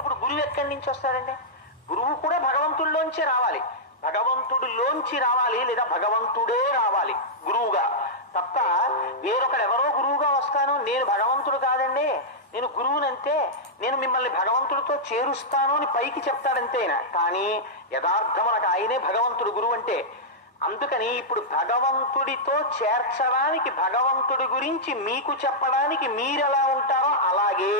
ఇప్పుడు గురువు ఎక్కడి నుంచి వస్తాడండి? గురువు కూడా భగవంతుడిలోంచే రావాలి. భగవంతుడిలోంచి రావాలి లేదా భగవంతుడే రావాలి గురువుగా. తప్ప వేరొకడెవరో గురువుగా వస్తాను నేను భగవంతుడు కాదండి. నేను గురువునంతే. నేను మిమ్మల్ని భగవంతుడితో చేరుస్తాను అని పైకి చెప్తాడంతేనా కానీ యథార్థమునకు ఆయనే భగవంతుడు గురువు అంటే. అందుకని ఇప్పుడు భగవంతుడితో చేర్చడానికి భగవంతుడి గురించి మీకు చెప్పడానికి మీరెలా ఉంటారో అలాగే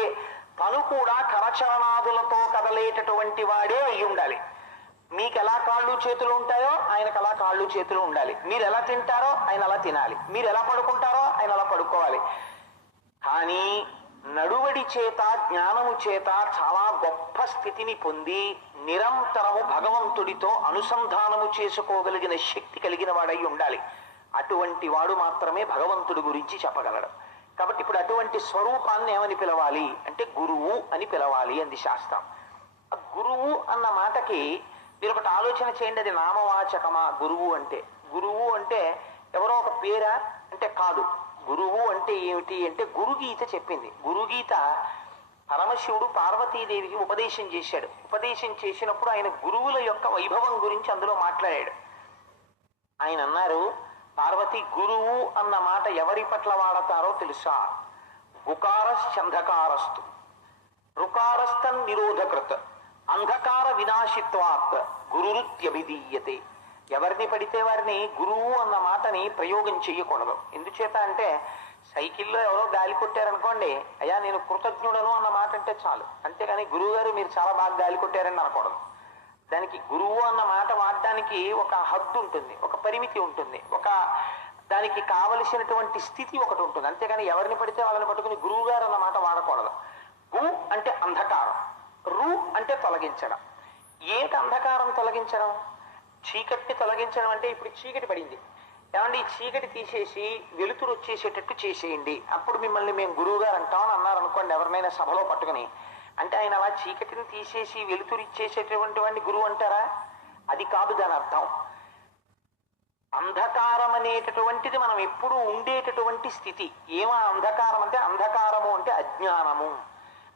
తను కూడా కరచరణాదులతో కదలేటటువంటి వాడే అయి ఉండాలి మీకు ఎలా కాళ్ళు చేతులు ఉంటాయో ఆయనకు అలా కాళ్ళు చేతులు ఉండాలి. మీరు ఎలా తింటారో ఆయన అలా తినాలి. మీరు ఎలా పడుకుంటారో ఆయన అలా పడుకోవాలి. కానీ నడువడి చేత జ్ఞానము చేత చాలా గొప్ప స్థితిని పొంది నిరంతరము భగవంతుడితో అనుసంధానము చేసుకోగలిగిన శక్తి కలిగిన వాడై ఉండాలి అటువంటి వాడు మాత్రమే భగవంతుడి గురించి చెప్పగలడు. కాబట్టి ఇప్పుడు అటువంటి స్వరూపాన్ని ఏమని పిలవాలి? అంటే గురువు అని పిలవాలి అంది శాస్త్రం. గురువు అన్న మాటకి మీరు ఒకటి ఆలోచన చేయండి అది నామవాచకమా? గురువు అంటే. గురువు అంటే ఎవరో ఒక పేరా అంటే కాదు. గురువు అంటే ఏమిటి అంటే గురుగీత చెప్పింది. గురుగీత పరమశివుడు పార్వతీదేవికి ఉపదేశం చేశాడు. ఉపదేశం చేసినప్పుడు ఆయన గురువుల యొక్క వైభవం గురించి అందులో మాట్లాడాడు. ఆయన అన్నారు పార్వతి గురువు అన్న మాట ఎవరి పట్ల వాడతారో తెలుసా? గుకారశ్చంధకారస్తు రుకారస్థం నిరోధకృత్. అంధకార వినాశిత్వాత్. గురురుత్యభిధీయతే. ఎవరిని పడితే వారిని గురువు అన్న మాటని ప్రయోగం చేయకూడదు. ఎందుచేత అంటే సైకిల్లో ఎవరో గాలి కొట్టారనుకోండి అయ్యా నేను కృతజ్ఞుడను అన్న మాట అంటే చాలు. అంతేగాని గురువుగారు మీరు చాలా బాగా గాలి కొట్టారని అనకూడదు. దానికి గురువు అన్న మాట వాడడానికి ఒక హద్దు ఉంటుంది ఒక పరిమితి ఉంటుంది. ఒక దానికి కావలసినటువంటి స్థితి ఒకటి ఉంటుంది. అంతేగాని ఎవరిని పడితే వాళ్ళని పట్టుకుని గురువు గారు అన్న మాట వాడకూడదు. గు అంటే అంధకారం రు అంటే తొలగించడం. ఏంటి అంధకారం తొలగించడం? చీకటిని తొలగించడం అంటే ఇప్పుడు చీకటి పడింది. ఏమంటే ఈ చీకటి తీసేసి వెలుతురు వచ్చేసేటట్టు చేసేయండి. అప్పుడు మిమ్మల్ని మేము గురువు గారు అంటామని అన్నారు అనుకోండి ఎవరినైనా సభలో పట్టుకుని అంటే ఆయన అలా చీకటిని తీసేసి వెలుతురిచ్చేసేటటువంటి వాడిని గురువు అంటారా? అది కాదు దాని అర్థం. అంధకారం అనేటటువంటిది మనం ఎప్పుడూ ఉండేటటువంటి స్థితి. ఏమా అంధకారం అంటే అంధకారము అంటే అజ్ఞానము.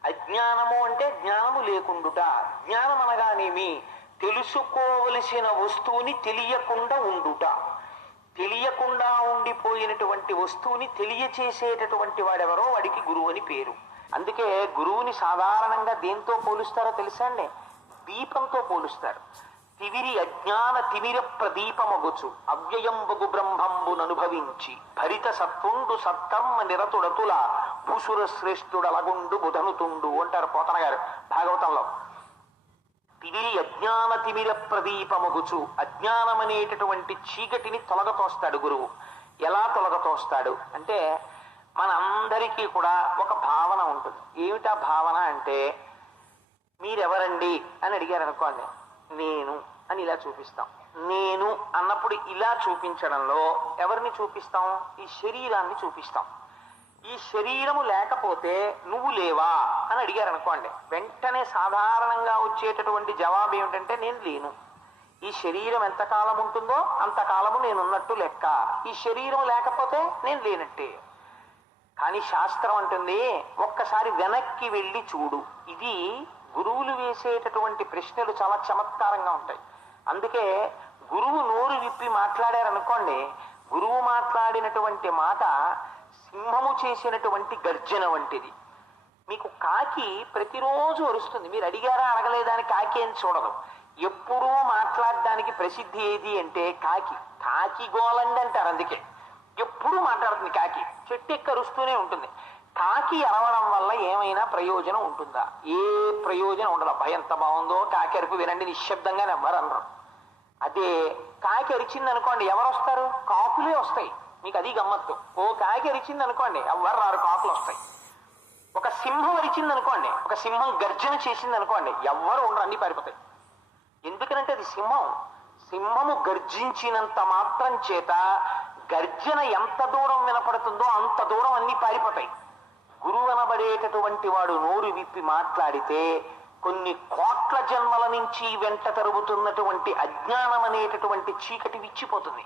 అజ్ఞానము అంటే జ్ఞానము లేకుండుట. జ్ఞానం అనగానేమి? తెలుసుకోవలసిన వస్తువుని తెలియకుండా ఉండుట. తెలియకుండా ఉండిపోయినటువంటి వస్తువుని తెలియచేసేటటువంటి వాడెవరో వాడికి గురువు అని పేరు. అందుకే గురువుని సాధారణంగా దేంతో పోలుస్తారో తెలుసా అండి? దీపంతో పోలుస్తారు. తివిరి అజ్ఞాన తిమిర ప్రదీపమగుచు అవ్యయంబగు బ్రహ్మంబుననుభవించి భరిత సత్తుండు సత్కర్మ నిరతుడతుల భూసుర శ్రేష్ఠుడలగుండు బుధనుతుండు అంటారు పోతన గారు భాగవతంలో. తిమిరి అజ్ఞాన తిమిర ప్రదీపమగుచు అజ్ఞానమనేటటువంటి చీకటిని తొలగతోస్తాడు గురువు. ఎలా తొలగతోస్తాడు అంటే మనందరికీ కూడా ఒక భావన ఉంటుంది. ఏమిటా భావన అంటే మీరెవరండి? అని అడిగారు అనుకోండి నేను అని ఇలా చూపిస్తాం. నేను అన్నప్పుడు ఇలా చూపించడంలో ఎవరిని చూపిస్తాం? ఈ శరీరాన్ని చూపిస్తాం. ఈ శరీరము లేకపోతే నువ్వు లేవా? అని అడిగారు అనుకోండి వెంటనే సాధారణంగా వచ్చేటటువంటి జవాబు ఏమిటంటే నేను లేను. ఈ శరీరం ఎంతకాలం ఉంటుందో అంతకాలము నేనున్నట్టు లెక్క. ఈ శరీరం లేకపోతే నేను లేనట్టే. కానీ శాస్త్రం అంటుంది ఒక్కసారి వెనక్కి వెళ్ళి చూడు. ఇది గురువులు వేసేటటువంటి ప్రశ్నలు చాలా చమత్కారంగా ఉంటాయి. అందుకే గురువు నోరు విప్పి మాట్లాడారనుకోండి గురువు మాట్లాడినటువంటి మాట సింహము చేసినటువంటి గర్జన వంటిది. మీకు కాకి ప్రతిరోజు వరుస్తుంది మీరు అడిగారా అడగలేదా అని కాకి అని చూడదు. ఎప్పుడూ మాట్లాడడానికి ప్రసిద్ధి ఏది అంటే కాకి. కాకి గోలండి అంటారు అందుకే. ఎప్పుడూ మాట్లాడుతుంది కాకి. చెట్టు ఎక్కరుస్తూనే ఉంటుంది. కాకి అరవడం వల్ల ఏమైనా ప్రయోజనం ఉంటుందా? ఏ ప్రయోజనం ఉండదు. భయం ఎంత బాగుందో కాకి అరుపు వినండి నిశ్శబ్దంగా ఎవ్వరు అనరు అదే కాకి అరిచింది అనుకోండి ఎవరు వస్తారు కాకులే వస్తాయి. మీకు అది గమ్మత్తు. ఓ కాకి అరిచింది అనుకోండి ఎవరు రారు కాకులు వస్తాయి. ఒక సింహం అరిచింది అనుకోండి ఒక సింహం గర్జన చేసింది అనుకోండి ఎవ్వరు ఉండరు అన్ని పారిపోతాయి. ఎందుకనంటే అది సింహం. సింహము గర్జించినంత మాత్రం చేత గర్జన ఎంత దూరం వినపడుతుందో అంత దూరం అన్ని పారిపోతాయి. గురువు అనబడేటటువంటి వాడు నోరు విప్పి మాట్లాడితే కొన్ని కోట్ల జన్మల నుంచి వెంట తరుగుతున్నటువంటి అజ్ఞానం అనేటటువంటి చీకటి విచ్చిపోతుంది.